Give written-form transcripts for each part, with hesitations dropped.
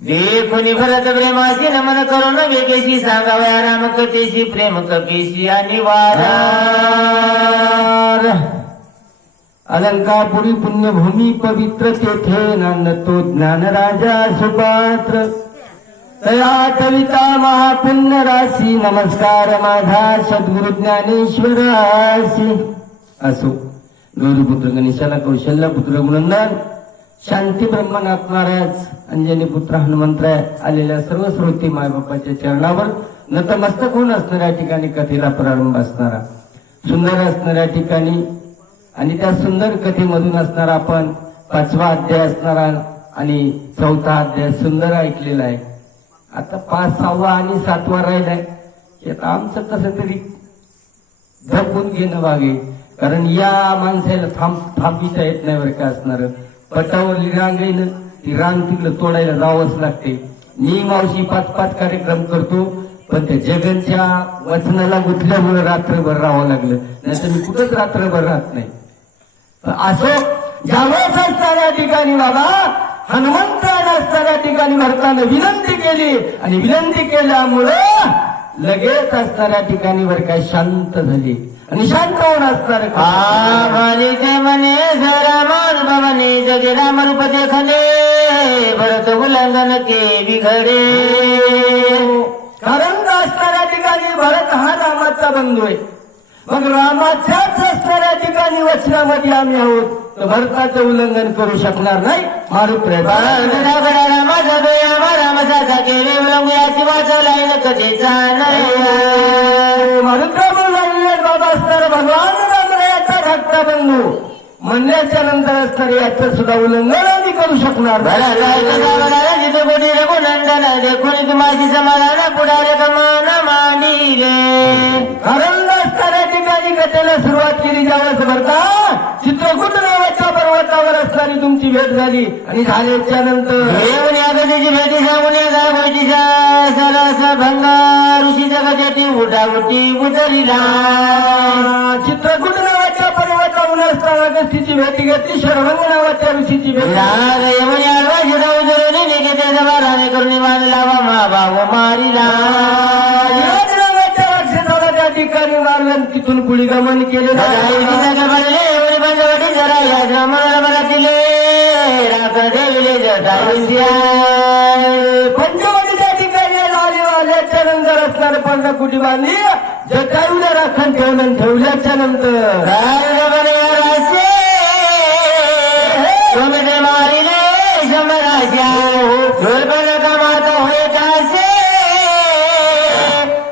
देखुनी भरत प्रेमाची नमन करून वेगेशी सांगाव्या राम कथेशी प्रेम कपीशी आणि वार अलंकापुरी पुण्यभूमी पवित्र तेथे नांदतो ज्ञानराजा सुपात्र तया कविता महापुण्य राशी नमस्कार माझा सद्गुरु ज्ञानेश्वरासी असो. गौरीपुत्र गणेशाला कौशल्य पुत्र गुणनंदन शांती ब्रह्मनाथ महाराज अंजनी पुत्र हनुमंतराय आलेल्या सर्व श्रोते मायबापाच्या चरणावर नतमस्तक होऊन असणाऱ्या ठिकाणी कथेला प्रारंभ असणारा सुंदर असणाऱ्या ठिकाणी आणि त्या सुंदर कथेमधून असणारा आपण 5वा अध्याय असणारा आणि 4था अध्याय सुंदर ऐकलेला आहे. आता 5, 6वा आणि 7वा राहिलाय. आता आमचं कसं तरी जपून घेणं वागे, कारण या माणसाला थांबिता येत नाही बरं का असणार. पटावरली रांग आहे ना, ती रांग तिकडं तोडायला जावंच लागते. मी मावशी 5-5 कार्यक्रम करतो, पण त्या जगनच्या वचनाला गुंतल्यामुळे रात्रभर राहावं लागलं, नाही तर मी कुठंच रात्रभर राहत नाही. असो ज्यावेळेस असणाऱ्या ठिकाणी बाबा हनुमंताला असणाऱ्या ठिकाणी भरताना विनंती केली आणि विनंती केल्यामुळं लगेच असणाऱ्या ठिकाणी वर काय शांत झाली आणि शांत होऊन असणार मालिके म्हणे रामान भवने जगे राम रूप देखले भरत उल्लंघन के बिघडे. कारण असणाऱ्या ठिकाणी भरत हा रामाचा बंधू आहे. मग रामाच्याच असणाऱ्या ठिकाणी वचनामध्ये आम्ही आहोत, तर भरताचं उल्लंघन करू शकणार नाही. मारुत रामाचा दोया रामचा केले उल्लंघयाची वाचवलाय न कधीचा नाही. मारुत बाबा असणारा भगवान रामरायाचा धाकटा बंधू म्हणण्याच्या नंतर असणारे याचं सुद्धा उल्लंघन आम्ही करू शकणार नंदन देखून तुम्हाला समाधान पुढारे कमान मांडिले. कारण असणाऱ्या ठिकाणी कथेला सुरुवात केली ज्यावेळेस भरता चित्रकूट नावाच्या पर्वतावर असणारी तुमची भेट झाली आणि झाल्याच्या नंतर कथेची भेटी सांगून सरस भंगा ऋषीच्या कथेची उठाउटी उतरिला. चित्रकूट नावाच्या पर्वतावर असताना गस्तीची भेटी घेतली. शरभंग नावाच्या ऋषीची भेट करून बांधला मा भाव मारिला. नावाच्या राक्षसाला त्या ठिकाणी मारलं, तिथून पुढे गमन केले. जरा या श्रमणाला मला दिले राखले पंचवटीच्या ठिकाणी आल्याच्या नंतर असणार 15 कोटी बांधली जटायूला राखण ठेवलं. ठेवल्याच्या नंतर मारिले शंभराच्या का माता होय कासे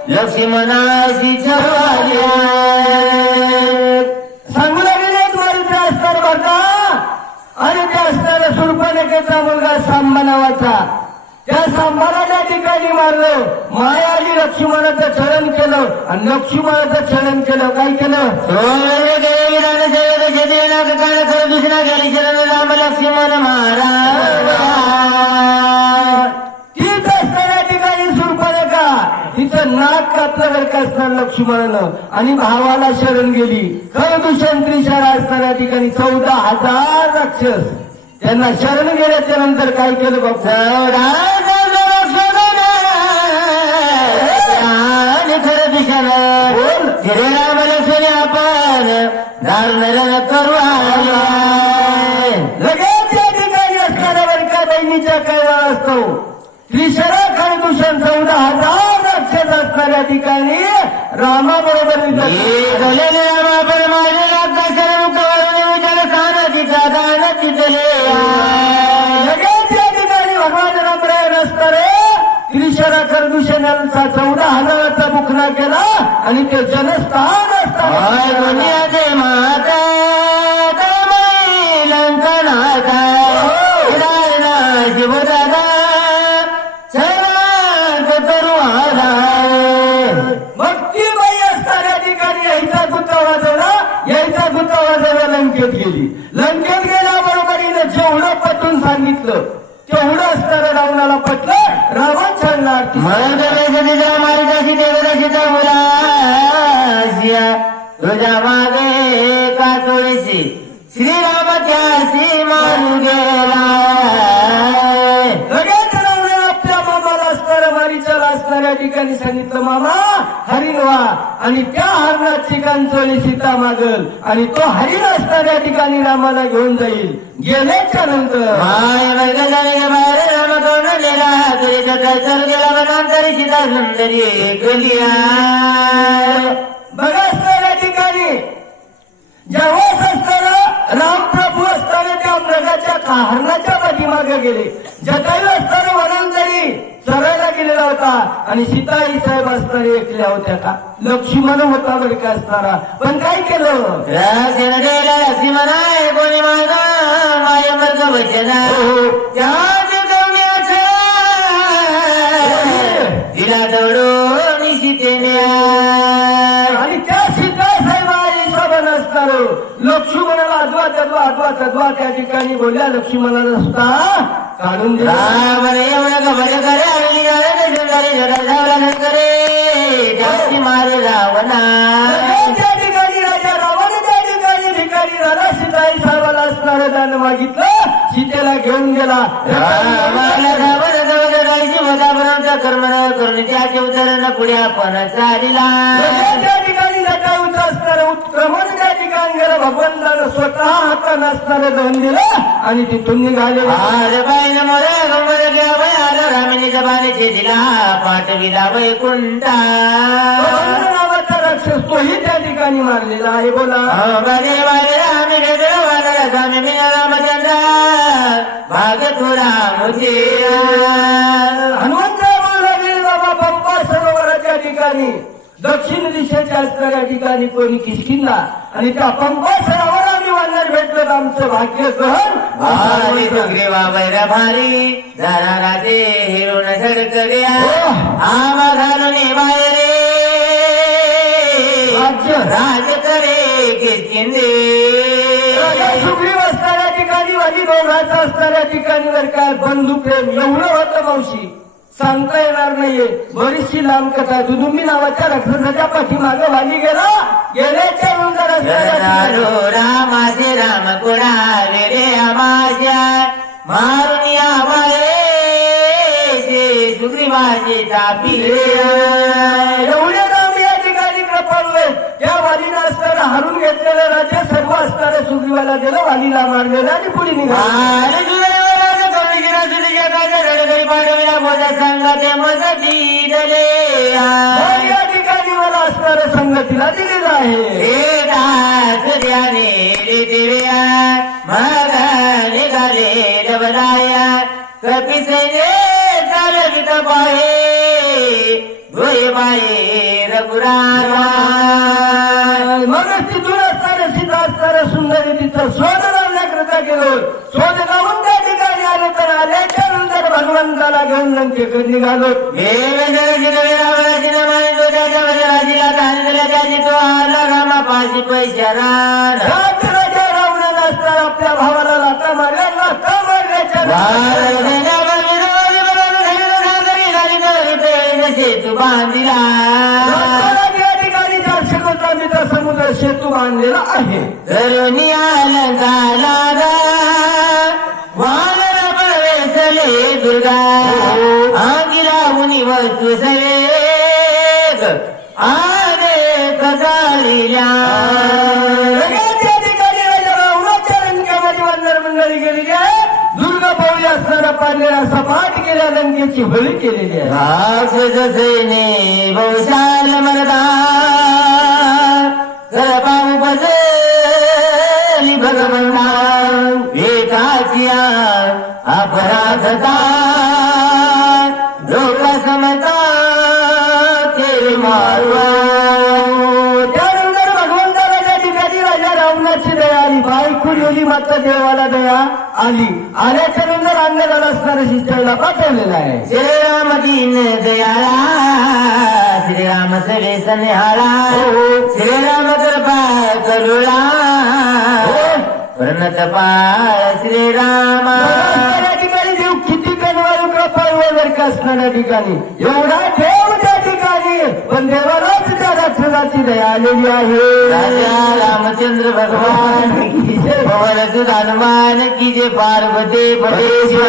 लक्ष्मणाची छवाल्या. सांगू लागले मारुती असणार भरता आणि त्या असणाऱ्या शूर्पणखेचा मुलगा सांबा नावाचा, त्या सांबाला त्या ठिकाणी मारलं. माया आली, लक्ष्मणाचं छळन केलं आणि लक्ष्मणाचं छळन केलं. काय केलं? दुसरा गेली शरण राम लक्ष्मण महाराज. तीच असणाऱ्या ठिकाणी शूर्पणखा तिचं नाक कापलं का असणार लक्ष्मणानं आणि भावाला शरण गेली. खरदूषण त्रिशाळा असणाऱ्या ठिकाणी 14,000 राक्षस त्यांना शरण गेल्याच्या नंतर काय केलं बघ. खरं दिशान राम लक्ष्मण आपण धारण करू लगेच या ठिकाणी असणाऱ्या वर्षा बहिणीच्या कैवा असतो. त्रिशरा खरदूषण 14,000 राक्षस असणाऱ्या ठिकाणी रामाबरोबर रामापर माझे शरण करून विचार खाना तिचा गाणं तिथले. लगेच या ठिकाणी भगवान रामराय असणारे त्रिशरा खरदूषणाचा 14,000चा बुखना केला आणि ते जनस्थान असतात. दुनियाचे माता लंकनाथा शिवदादा करू आला. भक्तीबाई असणाऱ्या ठिकाणी यायचा गुत्ता वाजवला. यायचा गुत्ता वाजवला लंकेत गेली. लंकेत गेल्याबरोबरीने जेवढं पटून सांगितलं तेवढं असणाऱ्या रावणाला पटलं. रावण छळणार मारिकाशी देवदाशीचा मुलासिया तुझ्या मागे कातोळीशी श्रीराम त्याशी मारू गेला. लगेच रावणाला ठिकाणी सांगितलं मामा हरिण व्हा आणि त्या हरणाची कांचोली सीता मागल आणि तो हरिण असणाऱ्या ठिकाणी रामाला घेऊन जाईल. गेल्याच्या नंतर माय वर्गजाने के बाहेर राम कोंडलेला तुझे चल गेला बनांतरी सीता सुंदरी गलिया. बघा असणाऱ्या ठिकाणी जेव्हा असताना रामप्रभू असताना त्या मृगाच्या हरणाच्या पाठीमागे गेले. जटायू असताना वनांतरी चरायला गेलेला होता आणि सीताई साहेब असताना एकल्या होत्या का. लक्ष्मण होता बरं का असताना पण काय केलं लक्ष्मणाय कोणी माझा माय वर्ग वचना त्या तिला दौडून सीतेने आणि त्या सीता साहेबांनी हिशोबानं असणार लक्ष्मणाला अद्वा त्या ठिकाणी बोलल्या लक्ष्मणाला सुद्धा काढून दिला. एवढं खबर करे जास्ती मार रावणा त्या ठिकाणी राजा रावण त्या ठिकाणी भिकारी झाला. सीताई साहेबाला असणारं दान मागितलं सीतेला घेऊन गेला. कर्म करून त्याचे उदाहरण पुढे आपण चालिला. त्या ठिकाणी जटायूचं असणारं उत्क्रमण त्या ठिकाणी गेलं. भगवंतानं स्वतः हातानं असणारं धन दिलं आणि तिथून निघाले. रामिनीच्या बाणीचे दिला पाठविला वैकुंठा नावाचा राक्षस तोही त्या ठिकाणी मारलेला आहे. बोला स्वामी रामचंद्र भाग थोडा मुझे हनुमंत गेले बाबा पंपा सरोवराच्या ठिकाणी दक्षिण दिशेच्या असणाऱ्या ठिकाणी कोणी किसकिंदा आणि त्या पंपा सरोवर आम्ही वानर भेटलं आमचं भाग्य ग्रेवा वैरा भारी जरा राजे हिरून सडकडे आवा घालून बाहेर राज करे किसकिंदे सुग्रीव असणाऱ्या ठिकाणी वाली दोघांचं असणाऱ्या ठिकाणी जर काय बंधू प्रेम एवढं होतं मावशी सांगता येणार नाहीये. बरीचशी लांब कथा दुदुंबी नावाच्या राक्षसाच्या पाठीमागे वाली गेल्याच्या नंतर रामाचे राम कोणा रे आमाच्या मारुनी आवाळे सुग्रीवाचे तापी एवढे नाम या ठिकाणी कृपाळले. या वालीला असताना हारून घेतलेलं राजे सर्व असणाऱ्या सुग्रीवाला दिलं वालीला मारलेलं आणि पुढे निघाले. सांगते मदती दले या ठिकाणी मला असणाऱ्या संगतीला दिलेलं आहे. मग निघाले डबलाया कपिसेने चालवित पाहे धोय बाये रघुराया. मग तिथून असणाऱ्या सीता असणाऱ्या सुंदरी तिथं शोध लावण्याकरता गेलो. शोध लावून त्या ठिकाणी आलो तर आल्याच्या नंतर भगवंताला घेऊन लंकेकडे निघालो. रामापाशी पैशारा राजा रावणाला असताना आपल्या भावाला लाथा मारल्या. लाथा मारल्याच्या सेतू बांधिला या ठिकाणी 400 कोटीचा समुद्र सेतू बांधलेला आहे. करुणी आला वानर प्रवेशले दुर्गा आगिला मुनी वस्तू सवेग आले कजाळील्या. त्या ठिकाणी राजा रावणाच्या लंकेमध्ये वानर मंडळी गेलेली आहे. दुर्गा पावली असणारा पाडलेला सपाट केल्या लंकेची होळी केलेली आहे. राक्षस सैने बहुशाल मरदा कर पाहू बजली भगवंता एकाचिया अपराधता लोक समता केले मारवा. त्यानंतर भगवंताला त्या ठिकाणी राजा रावणाची दया आली. बायकून गेली मात्र देवाला दया आली. आल्याच्या नंतर अंगदाला असणाऱ्या शिष्याला पाठवलेला आहे. श्रीराम दीन दयाळा श्रीराम सरे सन्याळा श्रीराम कृपा करुळा प्रणत पाळ श्रीराम. त्या ठिकाणी देव किती कनवाळू कृपाळू का असणाऱ्या ठिकाणी एवढा देव त्या ठिकाणी पण देवालाच त्या राक्षसाची दया आलेली आहे. राजा रामचंद्र भगवान पवन सुत हनुमान की जय पार्वती पटेश्वर